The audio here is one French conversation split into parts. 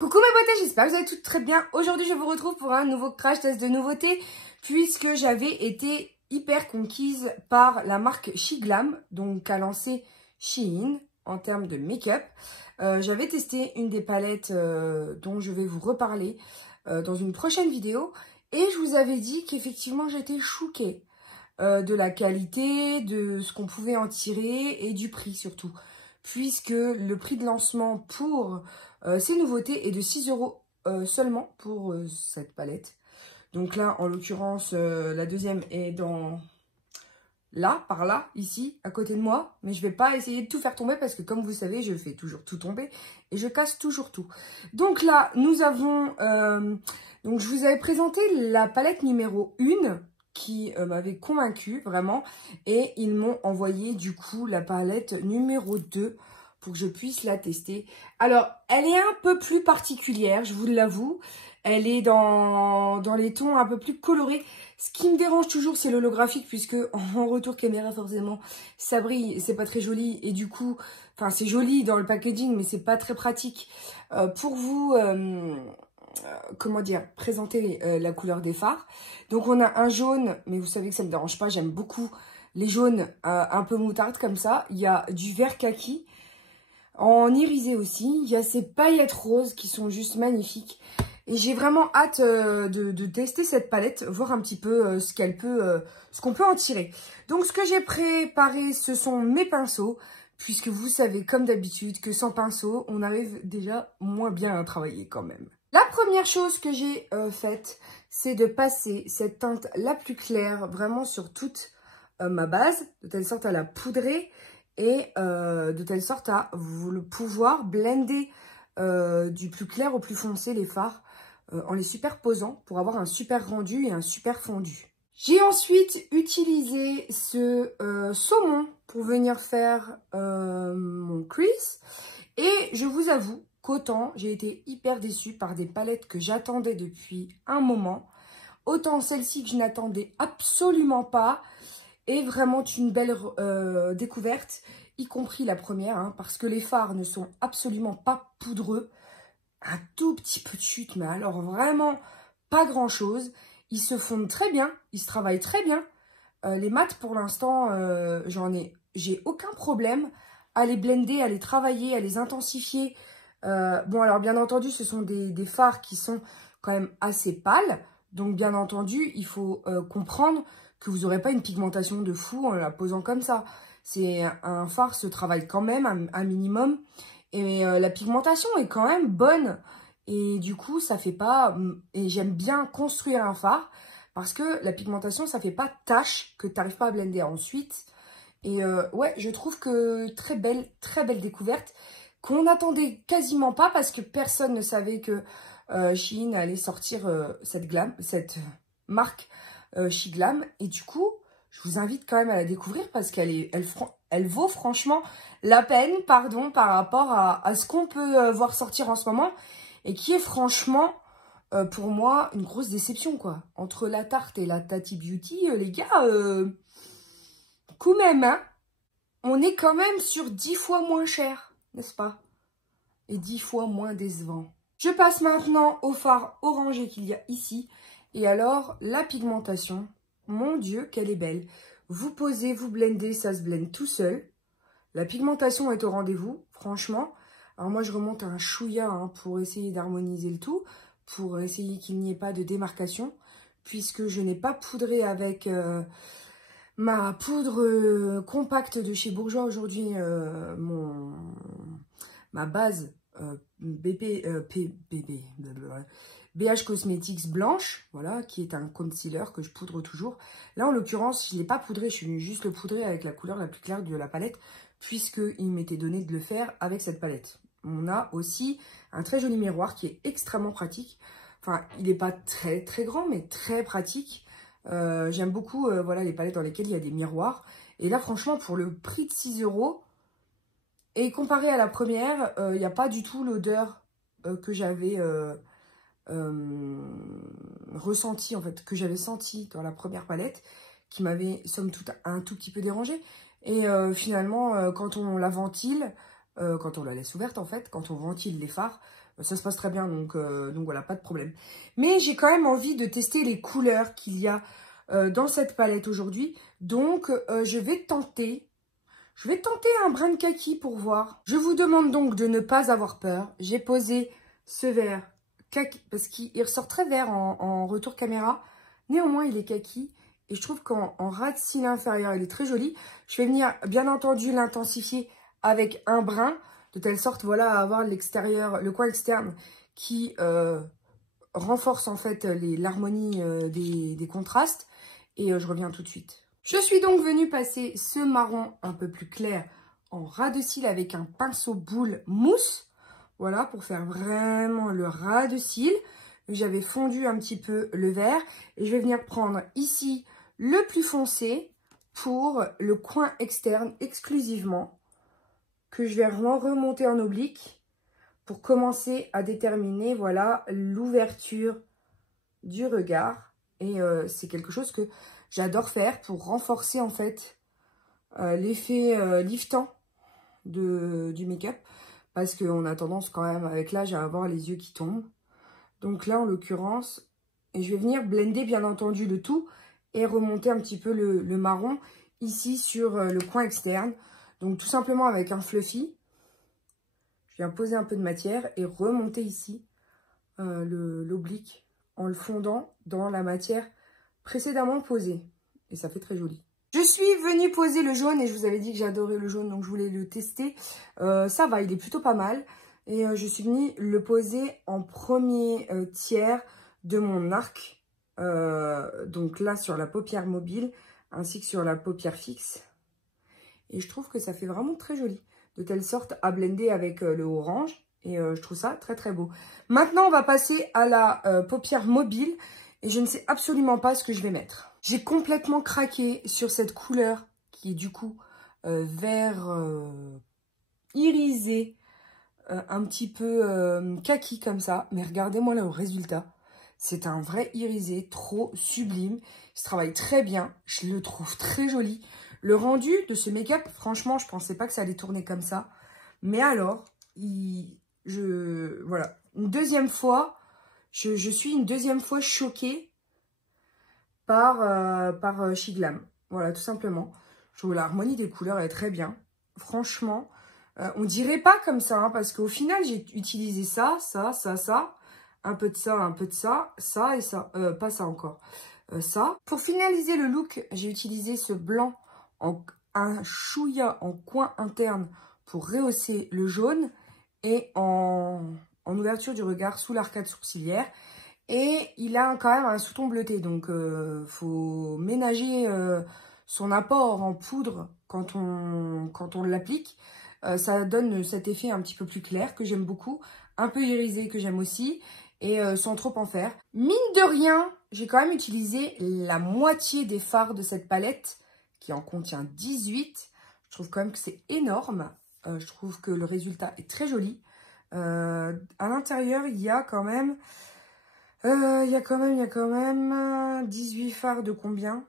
Coucou mes beautés, j'espère que vous allez toutes très bien. Aujourd'hui, je vous retrouve pour un nouveau crash test de nouveautés puisque j'avais été hyper conquise par la marque Shiglam, donc qu'a lancé Shein en termes de make-up. J'avais testé une des palettes dont je vais vous reparler dans une prochaine vidéo et je vous avais dit qu'effectivement j'étais choquée de la qualité, de ce qu'on pouvait en tirer et du prix surtout. Puisque le prix de lancement pour ces nouveautés est de 6 € seulement pour cette palette. Donc là, en l'occurrence, la deuxième est là, par là, ici, à côté de moi. Mais je ne vais pas essayer de tout faire tomber parce que comme vous savez, je fais toujours tout tomber et je casse toujours tout. Donc là, nous avons... donc je vous avais présenté la palette numéro 1 qui m'avait convaincue vraiment. Et ils m'ont envoyé du coup la palette numéro 2 pour que je puisse la tester. Alors, elle est un peu plus particulière, je vous l'avoue. Elle est dans les tons un peu plus colorés. Ce qui me dérange toujours, c'est l'holographique, puisque en retour caméra, forcément, ça brille, c'est pas très joli. Et du coup, enfin, c'est joli dans le packaging, mais c'est pas très pratique pour vous... comment dire, présenter la couleur des fards. Donc on a un jaune, mais vous savez que ça ne me dérange pas, j'aime beaucoup les jaunes un peu moutarde comme ça. Il y a du vert kaki, en irisé aussi. Il y a ces paillettes roses qui sont juste magnifiques. Et j'ai vraiment hâte de tester cette palette, voir un petit peu ce qu'on peut en tirer. Donc ce que j'ai préparé, ce sont mes pinceaux, puisque vous savez comme d'habitude que sans pinceau, on arrive déjà moins bien à travailler quand même. La première chose que j'ai faite, c'est de passer cette teinte la plus claire vraiment sur toute ma base, de telle sorte à la poudrer et de telle sorte à pouvoir blender du plus clair au plus foncé les fards en les superposant pour avoir un super rendu et un super fondu. J'ai ensuite utilisé ce saumon pour venir faire mon crease et je vous avoue qu'autant j'ai été hyper déçue par des palettes que j'attendais depuis un moment, autant celle-ci que je n'attendais absolument pas est vraiment une belle découverte, y compris la première, hein, parce que les fards ne sont absolument pas poudreux, un tout petit peu de chute, mais alors vraiment pas grand-chose. Ils se fondent très bien, ils se travaillent très bien. Les mats, pour l'instant, j'ai aucun problème à les blender, à les travailler, à les intensifier. Bon, alors bien entendu, ce sont des fards qui sont quand même assez pâles. Donc bien entendu, il faut comprendre que vous n'aurez pas une pigmentation de fou en la posant comme ça. C'est un fard se travaille quand même un minimum. Et la pigmentation est quand même bonne. Et du coup, ça fait pas... Et j'aime bien construire un fard parce que la pigmentation, ça fait pas tache que tu n'arrives pas à blender ensuite. Et ouais, je trouve que très belle découverte qu'on n'attendait quasiment pas parce que personne ne savait que Shein allait sortir cette marque Shiglam. Et du coup, je vous invite quand même à la découvrir parce elle vaut franchement la peine, pardon, par rapport à ce qu'on peut voir sortir en ce moment et qui est franchement, pour moi, une grosse déception, quoi. Entre la Tarte et la Tati Beauty, les gars, quand même, hein, on est quand même sur 10 fois moins cher, n'est-ce pas? Et 10 fois moins décevant. Je passe maintenant au fard orangé qu'il y a ici. Et alors, la pigmentation, mon Dieu, qu'elle est belle. Vous posez, vous blendez, ça se blende tout seul. La pigmentation est au rendez-vous, franchement. Alors moi, je remonte un chouïa hein, pour essayer d'harmoniser le tout, pour essayer qu'il n'y ait pas de démarcation, puisque je n'ai pas poudré avec ma poudre compacte de chez Bourjois aujourd'hui, ma base BH Cosmetics blanche, voilà, qui est un concealer que je poudre toujours. Là, en l'occurrence, je ne l'ai pas poudré, je suis venue juste le poudrer avec la couleur la plus claire de la palette, puisqu'il m'était donné de le faire avec cette palette. On a aussi un très joli miroir qui est extrêmement pratique. Enfin, il n'est pas très grand, mais très pratique. J'aime beaucoup voilà, les palettes dans lesquelles il y a des miroirs. Et là, franchement, pour le prix de 6 €, et comparé à la première, il n'y a pas du tout l'odeur que j'avais ressenti, en fait, que j'avais senti dans la première palette, qui m'avait, somme toute, un tout petit peu dérangée. Et finalement, quand on la ventile, quand on la laisse ouverte, en fait, quand on ventile les fards, Ça se passe très bien, donc voilà, pas de problème. Mais j'ai quand même envie de tester les couleurs qu'il y a dans cette palette aujourd'hui. Donc, je vais tenter un brin de kaki pour voir. Je vous demande donc de ne pas avoir peur. J'ai posé ce vert kaki, parce qu'il ressort très vert en retour caméra. Néanmoins, il est kaki. Et je trouve qu'en ras de cils inférieur, il est très joli. Je vais venir, bien entendu, l'intensifier avec un brin, de telle sorte, voilà, à avoir l'extérieur, le coin externe qui renforce en fait l'harmonie des contrastes. Et je reviens tout de suite. Je suis donc venue passer ce marron un peu plus clair en ras de cils avec un pinceau boule mousse. Voilà, pour faire vraiment le ras de cils. J'avais fondu un petit peu le vert. Et je vais venir prendre ici le plus foncé pour le coin externe exclusivement, que je vais remonter en oblique pour commencer à déterminer, voilà, l'ouverture du regard. Et c'est quelque chose que j'adore faire pour renforcer en fait l'effet liftant du make-up. Parce qu'on a tendance quand même avec l'âge à avoir les yeux qui tombent. Donc là en l'occurrence, et je vais venir blender bien entendu le tout et remonter un petit peu le marron ici sur le coin externe. Donc tout simplement avec un fluffy, je viens poser un peu de matière et remonter ici l'oblique en le fondant dans la matière précédemment posée. Et ça fait très joli. Je suis venue poser le jaune et je vous avais dit que j'adorais le jaune, donc je voulais le tester. Ça va, il est plutôt pas mal. Et je suis venue le poser en premier tiers de mon arc. Donc là, sur la paupière mobile, ainsi que sur la paupière fixe. Et je trouve que ça fait vraiment très joli. De telle sorte à blender avec le orange. Et je trouve ça très très beau. Maintenant, on va passer à la paupière mobile. Et je ne sais absolument pas ce que je vais mettre. J'ai complètement craqué sur cette couleur qui est du coup vert irisé. Un petit peu kaki comme ça. Mais regardez-moi là au résultat. C'est un vrai irisé trop sublime. Il se travaille très bien. Je le trouve très joli. Le rendu de ce make-up, franchement, je pensais pas que ça allait tourner comme ça. Mais alors, voilà. Une deuxième fois, je suis une deuxième fois choquée par Shiglam. Voilà, tout simplement. Je trouve l'harmonie des couleurs est très bien. Franchement, on dirait pas comme ça, hein, parce qu'au final, j'ai utilisé ça. Un peu de ça, un peu de ça, ça et ça. Pas ça encore. Ça. Pour finaliser le look, j'ai utilisé ce blanc en un chouïa en coin interne pour rehausser le jaune et en ouverture du regard sous l'arcade sourcilière. Et il a quand même un sous-ton bleuté, donc faut ménager son apport en poudre quand on l'applique. Ça donne cet effet un petit peu plus clair que j'aime beaucoup, un peu irisé que j'aime aussi, et sans trop en faire. Mine de rien, j'ai quand même utilisé la moitié des fards de cette palette, qui en contient 18. Je trouve quand même que c'est énorme. Je trouve que le résultat est très joli. À l'intérieur, il y a quand même... il y a quand même 18 fards de combien?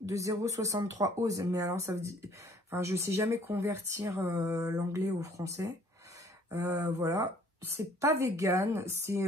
De 0,63 ose. Mais alors, ça veut dire... Enfin, je sais jamais convertir l'anglais au français. Voilà. C'est pas vegan. C'est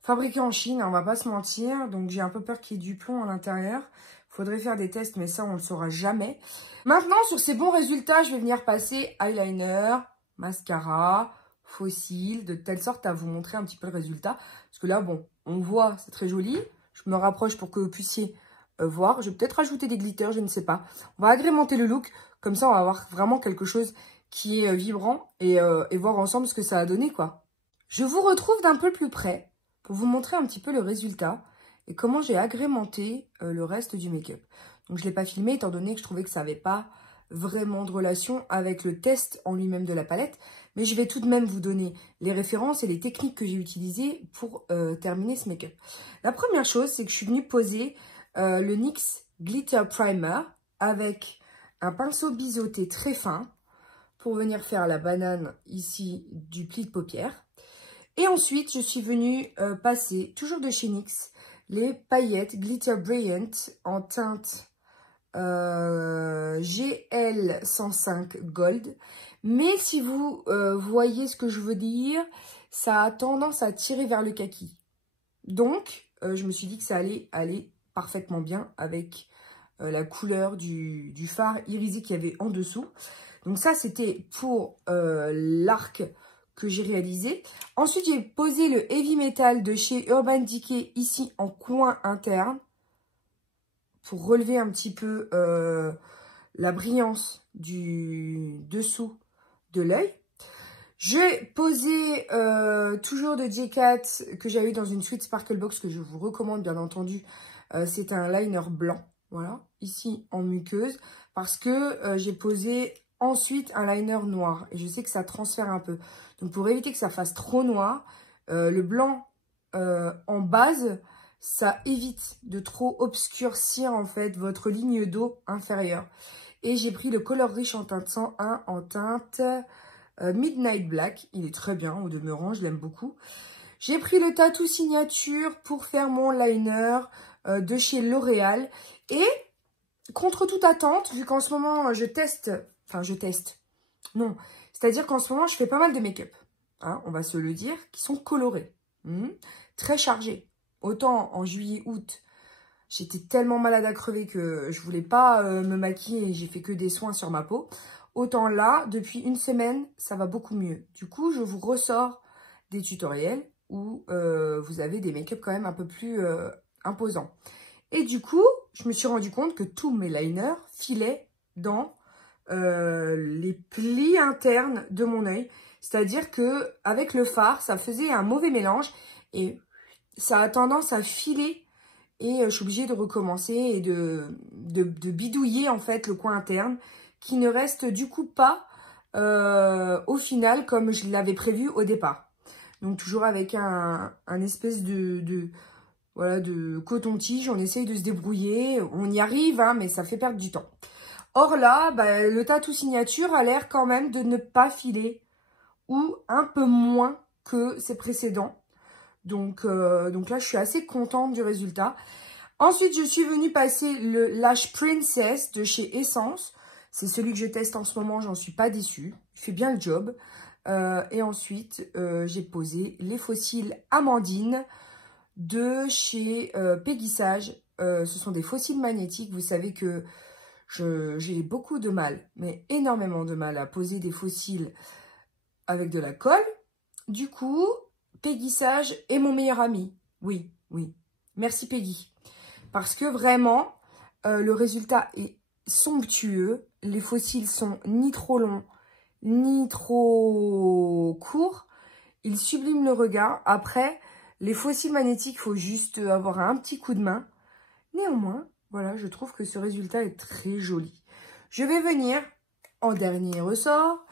fabriqué en Chine, on va pas se mentir. Donc, j'ai un peu peur qu'il y ait du plomb à l'intérieur. Faudrait faire des tests, mais ça, on le saura jamais. Maintenant, sur ces bons résultats, je vais venir passer eyeliner, mascara, faux cils, de telle sorte à vous montrer un petit peu le résultat. Parce que là, bon, on voit, c'est très joli. Je me rapproche pour que vous puissiez voir. Je vais peut-être rajouter des glitters, je ne sais pas. On va agrémenter le look. Comme ça, on va avoir vraiment quelque chose qui est vibrant et voir ensemble ce que ça a donné, quoi. Je vous retrouve d'un peu plus près pour vous montrer un petit peu le résultat et comment j'ai agrémenté le reste du make-up. Donc, je ne l'ai pas filmé étant donné que je trouvais que ça n'avait pas vraiment de relation avec le test en lui-même de la palette. Mais je vais tout de même vous donner les références et les techniques que j'ai utilisées pour terminer ce make-up. La première chose, c'est que je suis venue poser le NYX Glitter Primer avec un pinceau biseauté très fin pour venir faire la banane ici du pli de paupière. Et ensuite, je suis venue passer, toujours de chez NYX, les paillettes Glitter Brilliant en teinte GL105 Gold. Mais si vous voyez ce que je veux dire, ça a tendance à tirer vers le kaki. Donc, je me suis dit que ça allait aller parfaitement bien avec la couleur du fard irisé qu'il y avait en dessous. Donc ça, c'était pour l'arc que j'ai réalisé. Ensuite, j'ai posé le Heavy Metal de chez Urban Decay ici en coin interne pour relever un petit peu la brillance du dessous de l'œil. J'ai posé toujours de J4 que j'avais dans une Sweet Sparkle Box que je vous recommande bien entendu. C'est un liner blanc, voilà, ici en muqueuse, parce que j'ai posé ensuite un liner noir. Et je sais que ça transfère un peu. Donc pour éviter que ça fasse trop noir, le blanc en base, ça évite de trop obscurcir en fait votre ligne d'eau inférieure. Et j'ai pris le Color Rich en teinte 101 en teinte Midnight Black. Il est très bien au demeurant, je l'aime beaucoup. J'ai pris le Tattoo Signature pour faire mon liner de chez L'Oréal. Et contre toute attente, vu qu'en ce moment je teste, non, c'est-à-dire qu'en ce moment je fais pas mal de make-up, hein, on va se le dire, qui sont colorés, très chargés. Autant en juillet, août, j'étais tellement malade à crever que je voulais pas me maquiller et j'ai fait que des soins sur ma peau. Autant là, depuis une semaine, ça va beaucoup mieux. Du coup, je vous ressors des tutoriels où vous avez des make-up quand même un peu plus imposants. Et du coup, je me suis rendu compte que tous mes liners filaient dans les plis internes de mon œil. C'est-à-dire que avec le fard, ça faisait un mauvais mélange et ça a tendance à filer. Et je suis obligée de recommencer et de bidouiller en fait le coin interne qui ne reste du coup pas au final comme je l'avais prévu au départ. Donc toujours avec un espèce voilà, de coton-tige, on essaye de se débrouiller, on y arrive hein, mais ça fait perdre du temps. Or là, bah, le Tattoo Signature a l'air quand même de ne pas filer ou un peu moins que ses précédents. Donc là, je suis assez contente du résultat. Ensuite, je suis venue passer le Lash Princess de chez Essence. C'est celui que je teste en ce moment, j'en suis pas déçue. Il fait bien le job. Et ensuite, j'ai posé les fossiles Amandine de chez Peggy Sage. Ce sont des fossiles magnétiques. Vous savez que j'ai beaucoup de mal, mais énormément de mal à poser des fossiles avec de la colle. Du coup, Peggy Sage est mon meilleur ami. Oui, oui. Merci Peggy. Parce que vraiment, le résultat est somptueux. Les fossiles sont ni trop longs, ni trop courts. Ils subliment le regard. Après, les fossiles magnétiques, il faut juste avoir un petit coup de main. Néanmoins, voilà, je trouve que ce résultat est très joli. Je vais venir, en dernier ressort,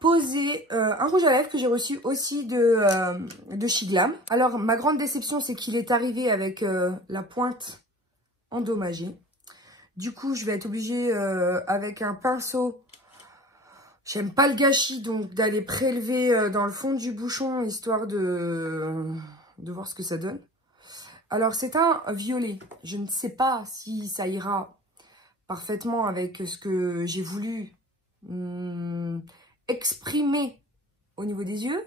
poser un rouge à lèvres que j'ai reçu aussi de Shiglam. Alors, ma grande déception, c'est qu'il est arrivé avec la pointe endommagée. Du coup, je vais être obligée, avec un pinceau, j'aime pas le gâchis, donc d'aller prélever dans le fond du bouchon, histoire de voir ce que ça donne. Alors, c'est un violet. Je ne sais pas si ça ira parfaitement avec ce que j'ai voulu exprimer au niveau des yeux.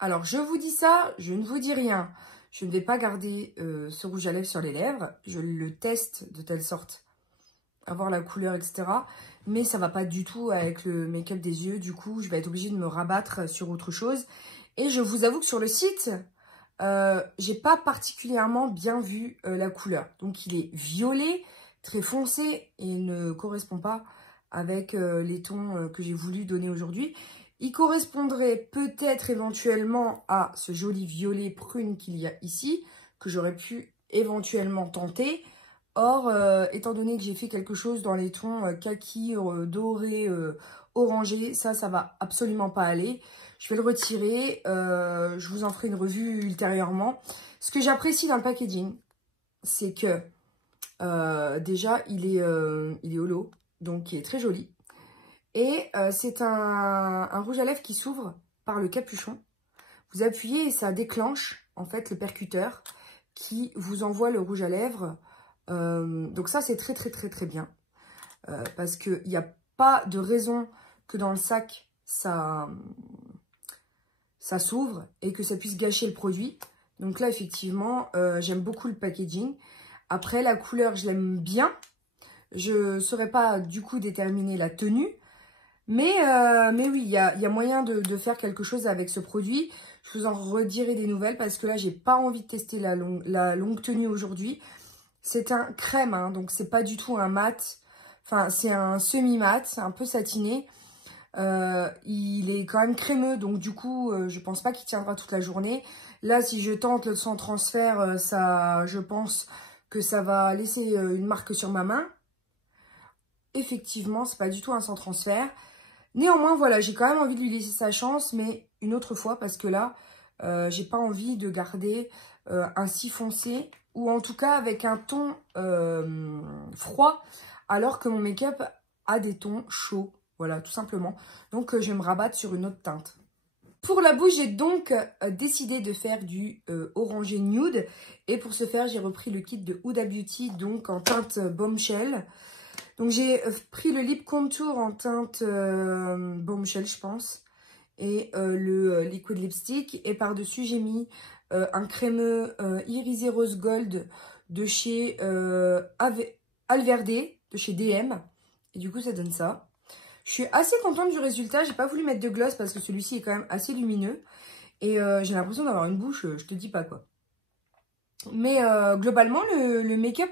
Alors, je vous dis ça, je ne vous dis rien. Je ne vais pas garder ce rouge à lèvres sur les lèvres. Je le teste de telle sorte à voir la couleur, etc. Mais ça va pas du tout avec le make-up des yeux. Du coup, je vais être obligée de me rabattre sur autre chose. Et je vous avoue que sur le site, j'ai pas particulièrement bien vu la couleur. Donc, il est violet, très foncé et ne correspond pas avec les tons que j'ai voulu donner aujourd'hui. Il correspondrait peut-être éventuellement à ce joli violet prune qu'il y a ici, que j'aurais pu éventuellement tenter. Or, étant donné que j'ai fait quelque chose dans les tons kaki, doré, orangé, ça va absolument pas aller. Je vais le retirer, je vous en ferai une revue ultérieurement. Ce que j'apprécie dans le packaging, c'est que déjà, il est holo, donc il est très joli. Et c'est un rouge à lèvres qui s'ouvre par le capuchon. Vous appuyez et ça déclenche en fait le percuteur qui vous envoie le rouge à lèvres. Donc ça, c'est très très bien. Parce qu'il n'y a pas de raison que dans le sac, ça ça s'ouvre et que ça puisse gâcher le produit. Donc là, effectivement, j'aime beaucoup le packaging. Après, la couleur, je l'aime bien. Je ne saurais pas, du coup, déterminer la tenue. Mais oui, il y a moyen de faire quelque chose avec ce produit. Je vous en redirai des nouvelles parce que là, j'ai pas envie de tester la longue tenue aujourd'hui. C'est un crème, hein, donc c'est pas du tout un mat. Enfin, c'est un semi-mat, c'est un peu satiné. Il est quand même crémeux, donc du coup, je pense pas qu'il tiendra toute la journée. Là, si je tente le sans transfert, je pense que ça va laisser une marque sur ma main. Effectivement, c'est pas du tout un sans transfert. Néanmoins, voilà, j'ai quand même envie de lui laisser sa chance, mais une autre fois, parce que là, j'ai pas envie de garder un si foncé, ou en tout cas avec un ton froid, alors que mon make-up a des tons chauds. Voilà, tout simplement. Donc, je vais me rabattre sur une autre teinte. Pour la bouche, j'ai donc décidé de faire du orangé nude. Et pour ce faire, j'ai repris le kit de Huda Beauty, donc en teinte Bombshell. Donc, j'ai pris le lip contour en teinte Bombshell, je pense. Et le liquid lipstick. Et par-dessus, j'ai mis un crémeux irisé rose gold de chez Alverde, de chez DM. Et du coup, ça donne ça. Je suis assez contente du résultat. J'ai pas voulu mettre de gloss parce que celui-ci est quand même assez lumineux. Et j'ai l'impression d'avoir une bouche, je te dis pas quoi. Mais globalement, le make-up,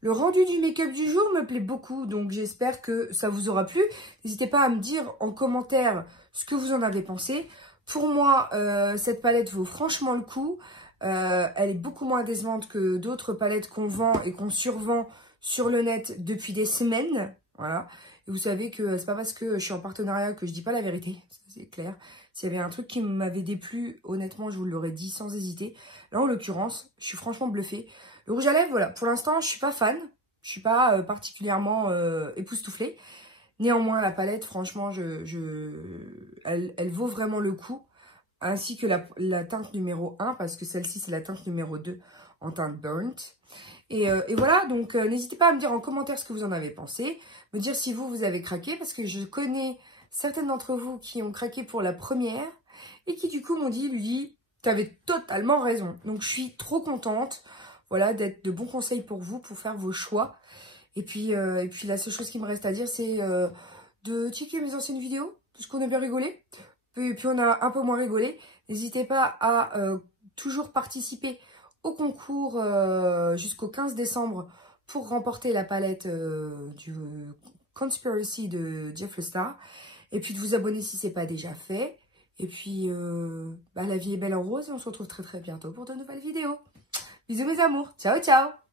le rendu du make-up du jour me plaît beaucoup. Donc j'espère que ça vous aura plu. N'hésitez pas à me dire en commentaire ce que vous en avez pensé. Pour moi, cette palette vaut franchement le coup. Elle est beaucoup moins décevante que d'autres palettes qu'on vend et qu'on survend sur le net depuis des semaines. Voilà. Et vous savez que c'est pas parce que je suis en partenariat que je dis pas la vérité, c'est clair. S'il y avait un truc qui m'avait déplu, honnêtement, je vous l'aurais dit sans hésiter. Là, en l'occurrence, je suis franchement bluffée. Le rouge à lèvres, voilà, pour l'instant, je suis pas fan. Je suis pas particulièrement époustouflée. Néanmoins, la palette, franchement, elle vaut vraiment le coup. Ainsi que la teinte numéro 1, parce que celle-ci, c'est la teinte numéro 2 en teinte burnt. Et voilà, donc n'hésitez pas à me dire en commentaire ce que vous en avez pensé. Me dire si vous avez craqué, parce que je connais certaines d'entre vous qui ont craqué pour la première. Et qui du coup m'ont dit, lui, tu avais totalement raison. Donc je suis trop contente, voilà, d'être de bons conseils pour vous, pour faire vos choix. Et puis la seule chose qui me reste à dire, c'est de checker mes anciennes vidéos, parce qu'on a bien rigolé. Puis on a un peu moins rigolé. N'hésitez pas à toujours participer au concours jusqu'au 15 décembre pour remporter la palette du Conspiracy de Jeffree Star. Et puis de vous abonner si ce n'est pas déjà fait. Et puis, la vie est belle en rose. On se retrouve très très bientôt pour de nouvelles vidéos. Bisous mes amours. Ciao ciao.